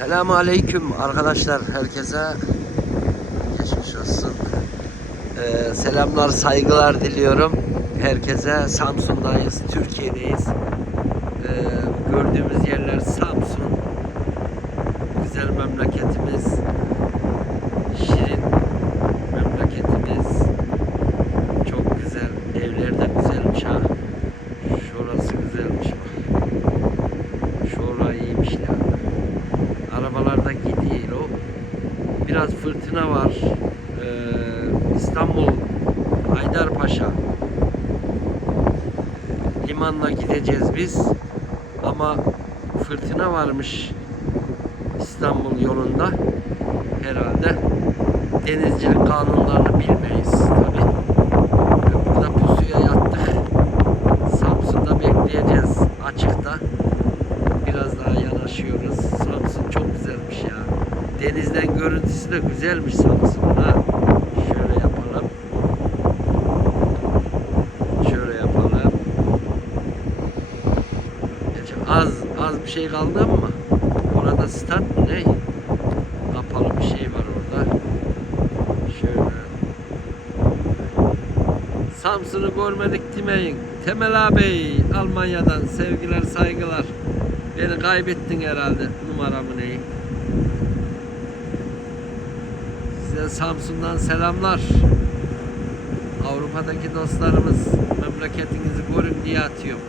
Selamun Aleyküm arkadaşlar herkese geçmiş olsun. Ee, selamlar saygılar diliyorum herkese. Samsun'dayız, Türkiye'deyiz. Ee, gördüğümüz yerler Samsun. Güzel memleketimiz. Şirin memleketimiz. Çok güzel. Evler de güzelmiş ha. Şurası güzelmiş bak. Şura iyiymiş ya. Arabalarda gidiyor o. Biraz fırtına var. Ee, İstanbul Haydarpaşa limanla gideceğiz biz. Ama fırtına varmış İstanbul yolunda herhalde. Denizcilik kanunlarını güzelmiş ha. Şöyle yapalım. Şöyle yapalım. Az az bir şey kaldı ama orada stat ne? Kapalı bir şey var orada. Şöyle. Samsun'u görmedik demeyin. Temel ağabey Almanya'dan sevgiler saygılar. Beni kaybettin herhalde numaramı neyi. Samsun'dan selamlar. Avrupa'daki dostlarımız memleketinizi görün diye atıyorum.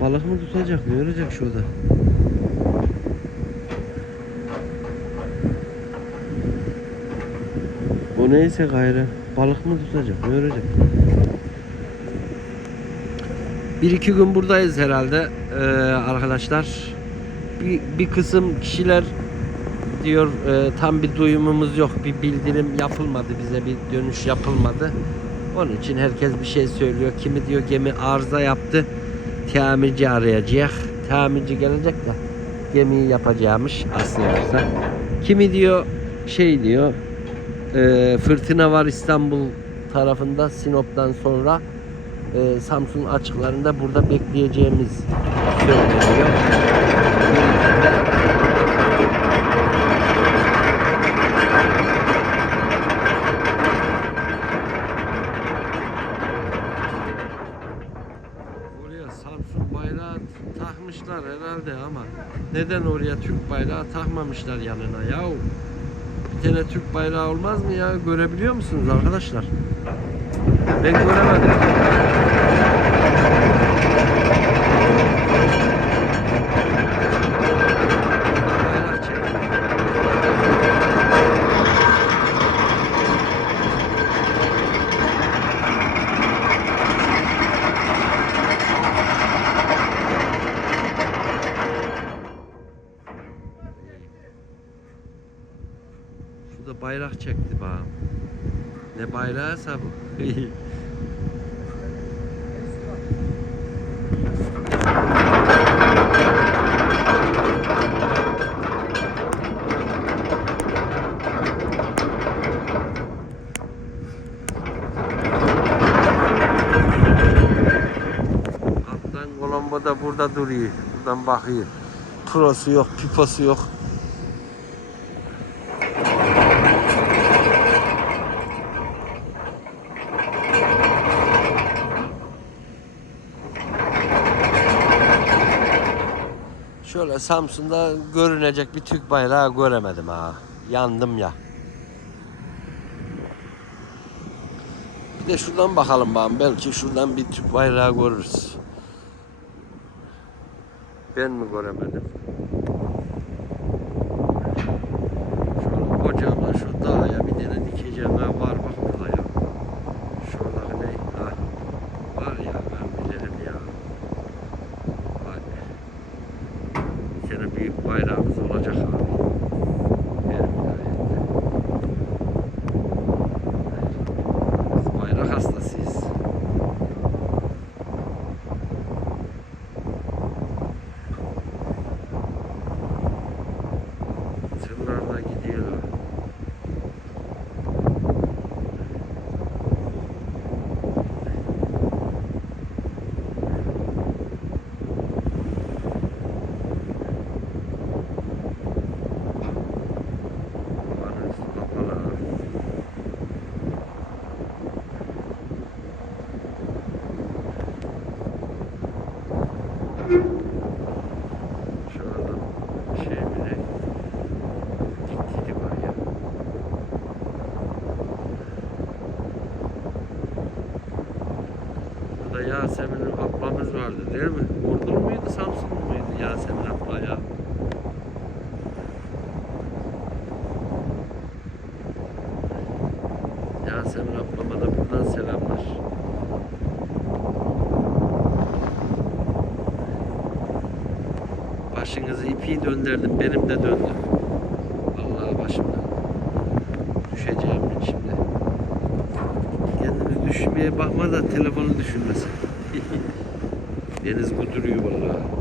Balık mı tutacak? Ne örecek şurada? Bu neyse gayrı. Balık mı tutacak? Ne örecek? Bir iki gün buradayız herhalde ee, arkadaşlar. Bir, bir kısım kişiler diyor e, tam bir duyumumuz yok, bir bildirim yapılmadı bize, bir dönüş yapılmadı. Onun için herkes bir şey söylüyor. Kimi diyor gemi arıza yaptı, tamirci arayacak. Tamirci gelecek de gemiyi yapacakmış aslında. Kimi diyor şey diyor, e, fırtına var İstanbul tarafında Sinop'tan sonra e, Samsun açıklarında burada bekleyeceğimiz söyleniyor. Oraya Samsun bayrağı takmışlar herhalde ama neden oraya Türk bayrağı takmamışlar yanına yahu? Bir tane Türk bayrağı olmaz mı ya? Görebiliyor musunuz arkadaşlar? Ben göremedim. Ne bayrağıysa bu. Kaptan Colombo da burada duruyor. Buradan bakıyor. Prosu yok, piposu yok. Şöyle Samsun'da görünecek bir Türk bayrağı göremedim ha. Yandım ya. Bir de şuradan bakalım bakalım. Belki şuradan bir Türk bayrağı görürüz. Ben mi göremedim? Şöyle kocaman şu dağa bir tane dikeceğim ha var bak burada ya. Şurada ne? Ha. Var ya ben bilirim ya. Vay. Bir tane büyük bayrağımız olacak abi. Benim gayet. Yasemin ablamız vardı değil mi? Ordu muydu Samsun muydu Yasemin abla ya? Yasemin ablama da buradan selamlar. Başınızı ipi döndürdüm, benim de döndü. Vallahi başımdan. Düşeceğim şimdi. Kendini düşmeye bakma da telefonu düşünmesin. Deniz kuduruyor vallahi.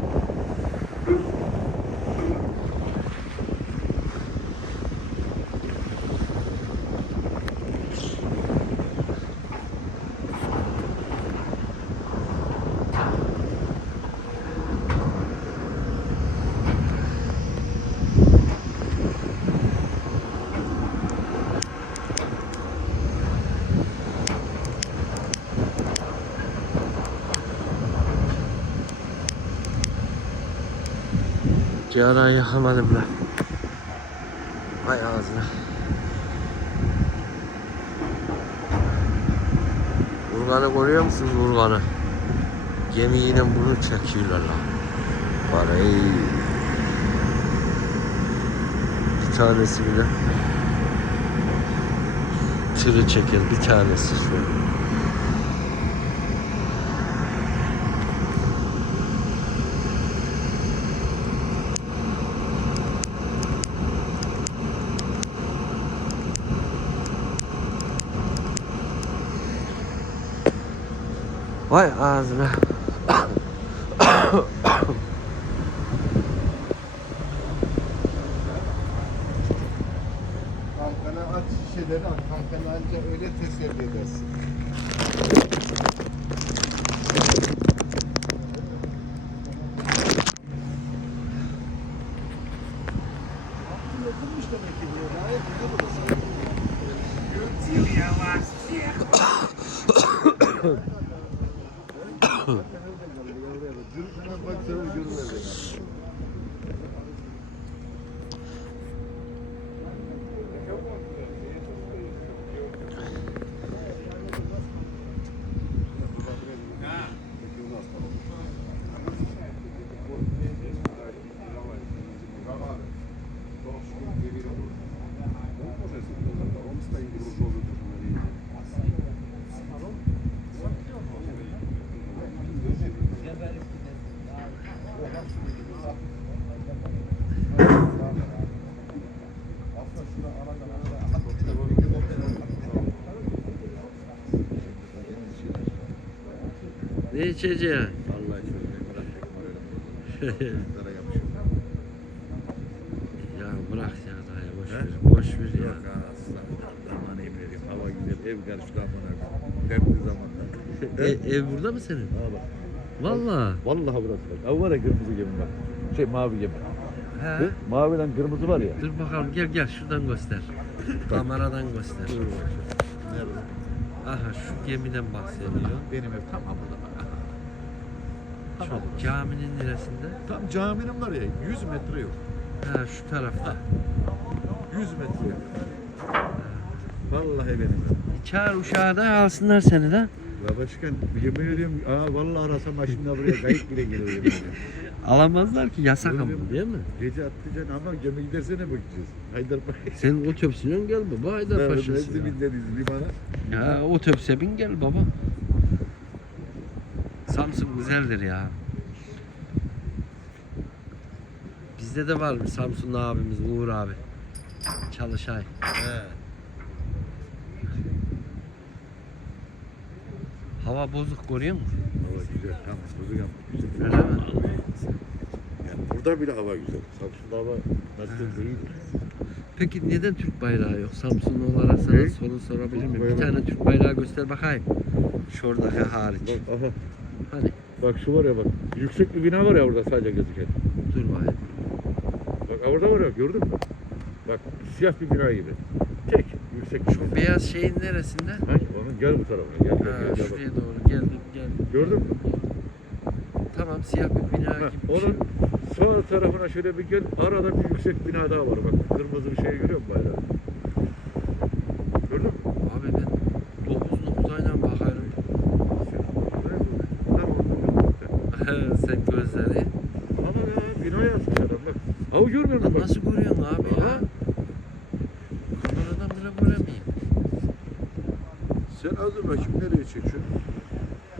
Ciğerayı yakamadım da. Vay ağzına. Urgan'ı görüyor musunuz Urgan'ı? Gemiyle bunu çekiyorlar lan. Var ey. Bir tanesi bile. Tırı çeker bir tanesi şu. Vay ağzına. Kankana aç şişeleri al. Kankana anca öyle teselli edersin. Yapılmış demek ki bu. Gayet güzel burası. Bak sana görünmedi. Ne içeceksin? Vallahi şöyle yapışıyor. Ya bırak ya dayı boş He? ver. Boş ver ya. Yok asla. Aman emin ediyorum. Hava güzel, ev karıştı amına. Dertli zamanda. E, ev burada mı senin? Ha bak. Valla. Vallahi burası bak. Ha var ya kırmızı gemi bak. Şey mavi gemi. He. Hı? Maviyle kırmızı var ya. Dur bakalım gel gel şuradan göster. Kameradan göster. Nerede? Aha şu gemiden bahsediyor. Benim ev tam burada bak. Tam Şu burada. caminin neresinde? Tam caminin var ya 100 metre yok. Ha şu tarafta. 100 metre yok. Vallahi benim. Çağır uşağı da alsınlar seni de. Ya başkan yemin ediyorum aa vallahi arasam ha şimdi buraya kayıp bile geliyor yemin ediyorum. Alamazlar ki yasak ama değil mi? Gece atlayacaksın ama gemi giderse ne bakacağız? Haydarpaşa. Senin otobüsüne gel baba Haydarpaşa'sı. Biz bineriz limana. Ya otobüse bin gel baba. Samsun güzeldir ya. Bizde de var mı Samsunlu abimiz Uğur abi. Çalışay. He. Hava bozuk görüyor musun? Hava güzel tamam. Bozuk ama güzel. Öyle mi? Yani burada bile hava güzel. Samsun'da hava nasıl iyidir. Peki neden Türk bayrağı yok? Samsunlu olarak sana soru sorabilir miyim? Bir tane Türk bayrağı göster bakayım. Şuradaki hariç. Bak aha. Hani Bak şu var ya bak. Yüksek bir bina var ya orada sadece gözüken. dur bakayım. Bak orada var ya gördün mü? Bak siyah bir bina gibi. Tek yüksek. Şu beyaz şeyin neresinde? Hangi? Onun gel bu tarafına gel. gel, Ha, gel, gel bak. şuraya doğru geldim geldim. Gördün mü? Tamam siyah bir bina Ha, gibi bir şey. onun sağ tarafına şöyle bir gel. Arada bir yüksek bina daha var. Bak kırmızı bir şey görüyor musun bayrağı? Gördün mü? Abi ben gözleri. Ama ya bina yazmış adam bak. Av görmüyor musun nasıl görüyorsun abi ya? Kameradan bile göremeyeyim. Sen az dur bakayım nereye çek şu?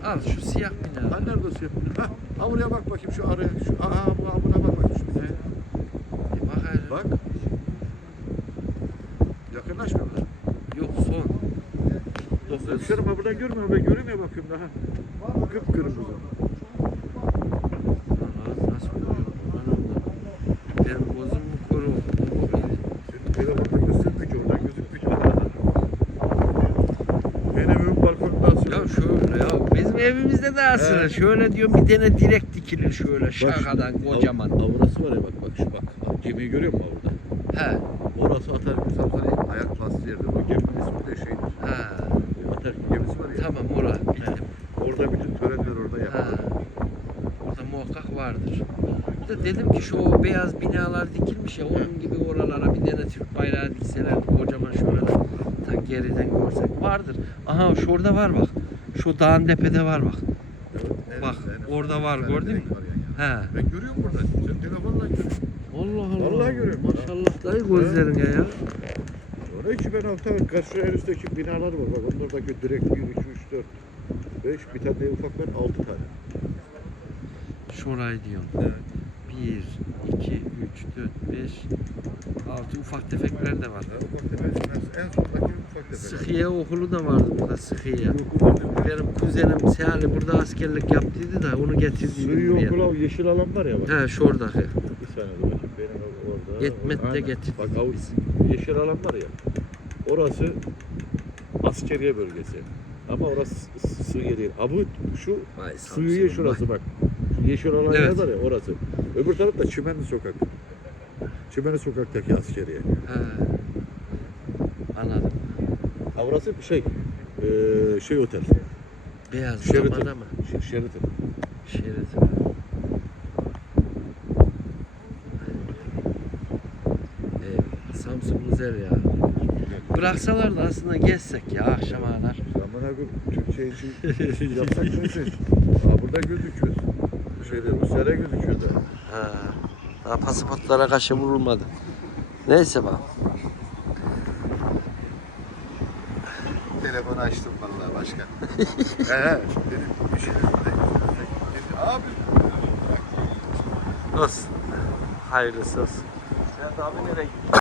Al şu siyah bina. Ha nerede o siyah? Ha, ha buraya bak bakayım şu araya. Şu, aha buna, buna bak bakayım şu binaya. Bir Bak hele. Bak. Yakınlaşmıyor mu? Yok son. Dokuz. Hemşerim ha buradan görmüyor? Ben görüyorum ya bakıyorum daha. Kıpkırmızı. Aha, nasıl görüyorum? Aman Allah'ım. Benim gözüm mü kuru? Bu beni. Senin telefonda göstermiyor ki oradan gözükmüyor ki. Benim evim balkonda asıyor. Ya şöyle evimizde de aslında He. şöyle diyorum bir tane direkt dikilir şöyle şakadan kocaman. Avrası var ya bak bak şu bak. Gemiyi görüyor musun orada? He Orası Atatürk Samson'un ayak bastı yerde. O geminin ismi de şeydir. he Atatürk gemisi var ya. tamam ora bildim. Orada bütün törenler orada Ha. yapılır. Orada muhakkak vardır. Bir de dedim ki şu o beyaz binalar dikilmiş ya onun gibi oralara bir tane Türk bayrağı dikseler kocaman şöyle ta geriden görsek vardır. Aha şurada var bak. Şu dağın tepede var bak. Evet, Bak, evet. orada var, gördün mü? He. Ben görüyorum burada. Sen telefonla görüyorsun. Allah Allah. Vallahi görüyorum. Maşallah dayı gözlerine ya. Orada iki ben hafta karşı en üstteki binalar var. Bak onlardaki direkt 1, 2, 3, 4, 5. Bir tane ufak var 6 tane. Şurayı diyorum. Evet. 1, 2, 3, 4, 5, 6 ufak tefekler de var. Ufak tefek. En sondaki ufak tefek. Sıhhiye okulu da vardı burada Sıhhiye. Benim kuzenim Seali burada askerlik yaptıydı da onu getirdiydim Suyu buraya. okula o yeşil alan var ya bak. He şuradaki. Bir saniye dur bakayım benim orada. Yetmet de Aynen. getirdik Bak o yeşil alan var ya. Orası askeriye bölgesi. Ama orası s- sığıye değil. Abi şu Vay Samsun'um, şurası bak. Yeşil alan Evet. yazar ya orası. Öbür taraf da Çimenli Sokak. Çimenli Sokak'taki askeriye. He. Anladım. Ha, orası bir şey. Ee, şey otel. Beyaz damada mı? Ş- Sheraton. Şerit. Evet, Samsun güzel ya. Bıraksalar da aslında gezsek ya akşama kadar. Zamana göre Türkçe için yapsak neyse. Aa burada gözüküyor. Şeyde Rusya'da gözüküyor da. Ha, daha pasaportlara kaşı vurulmadı. Neyse bak. Telefonu açtım vallahi başkan. He. Dedim bir şey. Abi. Olsun. Hayırlısı olsun. Sen abi nereye